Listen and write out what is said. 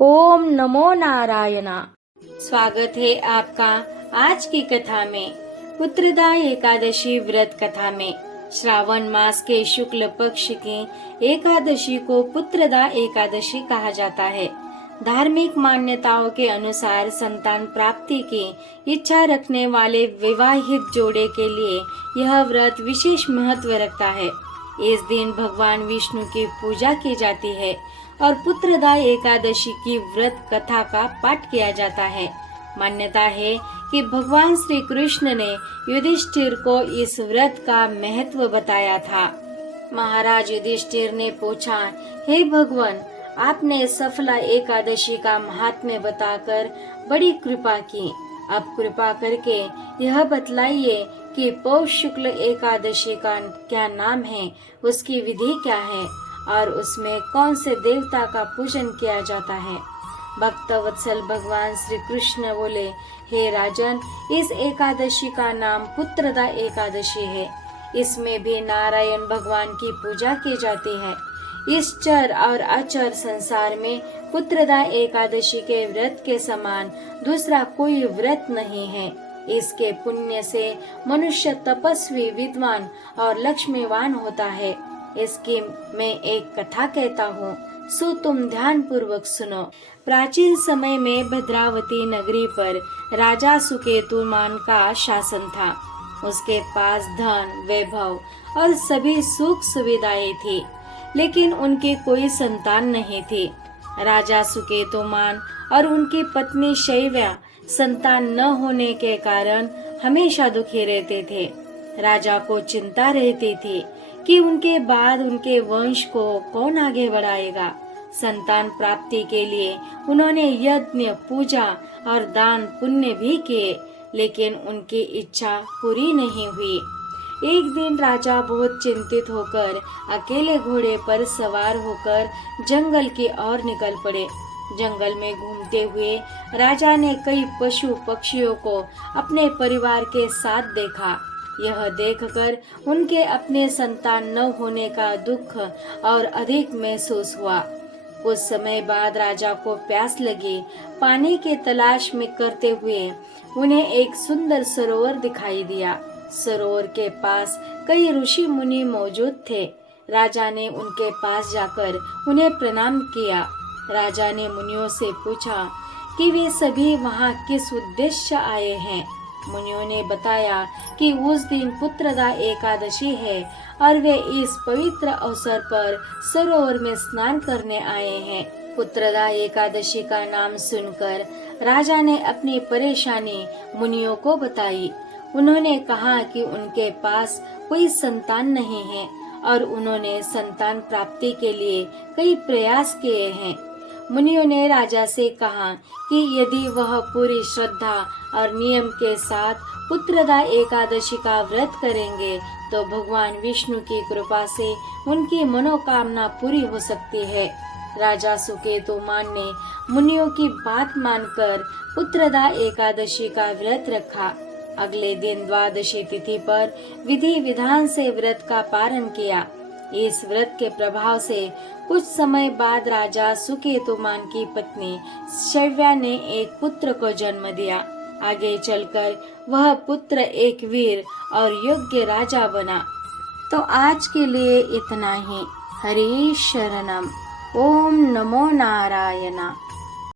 ओम नमो नारायणा। स्वागत है आपका आज की कथा में, पुत्रदा एकादशी व्रत कथा में। श्रावण मास के शुक्ल पक्ष की एकादशी को पुत्रदा एकादशी कहा जाता है। धार्मिक मान्यताओं के अनुसार संतान प्राप्ति की इच्छा रखने वाले विवाहित जोड़े के लिए यह व्रत विशेष महत्व रखता है। इस दिन भगवान विष्णु की पूजा की जाती है और पुत्रदा एकादशी की व्रत कथा का पाठ किया जाता है। मान्यता है कि भगवान श्री कृष्ण ने युधिष्ठिर को इस व्रत का महत्व बताया था। महाराज युधिष्ठिर ने पूछा, हे भगवान, आपने सफला एकादशी का महात्म्य बताकर बड़ी कृपा की। अब कृपा करके यह बतलाइए कि पौष शुक्ल एकादशी का क्या नाम है, उसकी विधि क्या है और उसमें कौन से देवता का पूजन किया जाता है। भक्त वत्सल भगवान श्री कृष्ण बोले, हे राजन, इस एकादशी का नाम पुत्रदा एकादशी है। इसमें भी नारायण भगवान की पूजा की जाती है। इस चर और अचर संसार में पुत्रदा एकादशी के व्रत के समान दूसरा कोई व्रत नहीं है। इसके पुण्य से मनुष्य तपस्वी, विद्वान और लक्ष्मीवान होता है। इसकी मैं एक कथा कहता हूँ, सो तुम ध्यान पूर्वक सुनो। प्राचीन समय में भद्रावती नगरी पर राजा सुकेतुमान का शासन था। उसके पास धन, वैभव और सभी सुख सुविधाएं थी, लेकिन उनकी कोई संतान नहीं थी। राजा सुकेतुमान और उनकी पत्नी शैव्या संतान न होने के कारण हमेशा दुखी रहते थे। राजा को चिंता रहती थी कि उनके बाद उनके वंश को कौन आगे बढ़ाएगा। संतान प्राप्ति के लिए उन्होंने यज्ञ, पूजा और दान पुण्य भी किए, लेकिन उनकी इच्छा पूरी नहीं हुई। एक दिन राजा बहुत चिंतित होकर अकेले घोड़े पर सवार होकर जंगल की ओर निकल पड़े। जंगल में घूमते हुए राजा ने कई पशु पक्षियों को अपने परिवार के साथ देखा। यह देखकर उनके अपने संतान न होने का दुख और अधिक महसूस हुआ। कुछ समय बाद राजा को प्यास लगी। पानी की तलाश में करते हुए उन्हें एक सुंदर सरोवर दिखाई दिया। सरोवर के पास कई ऋषि मुनि मौजूद थे। राजा ने उनके पास जाकर उन्हें प्रणाम किया। राजा ने मुनियों से पूछा कि वे सभी वहाँ किस उद्देश्य आए हैं। मुनियों ने बताया कि उस दिन पुत्रदा एकादशी है और वे इस पवित्र अवसर पर सरोवर में स्नान करने आए हैं। पुत्रदा एकादशी का नाम सुनकर राजा ने अपनी परेशानी मुनियों को बताई। उन्होंने कहा कि उनके पास कोई संतान नहीं है और उन्होंने संतान प्राप्ति के लिए कई प्रयास किए हैं। मुनियों ने राजा से कहा कि यदि वह पूरी श्रद्धा और नियम के साथ पुत्रदा एकादशी का व्रत करेंगे तो भगवान विष्णु की कृपा से उनकी मनोकामना पूरी हो सकती है। राजा सुकेतुमान ने मुनियों की बात मानकर पुत्रदा एकादशी का व्रत रखा। अगले दिन द्वादशी तिथि पर विधि विधान से व्रत का पालन किया। इस व्रत के प्रभाव से कुछ समय बाद राजा सुकेतुमान की पत्नी शैव्या ने एक पुत्र को जन्म दिया। आगे चलकर वह पुत्र एक वीर और योग्य राजा बना। तो आज के लिए इतना ही। हरि शरणम। ओम नमो नारायणा।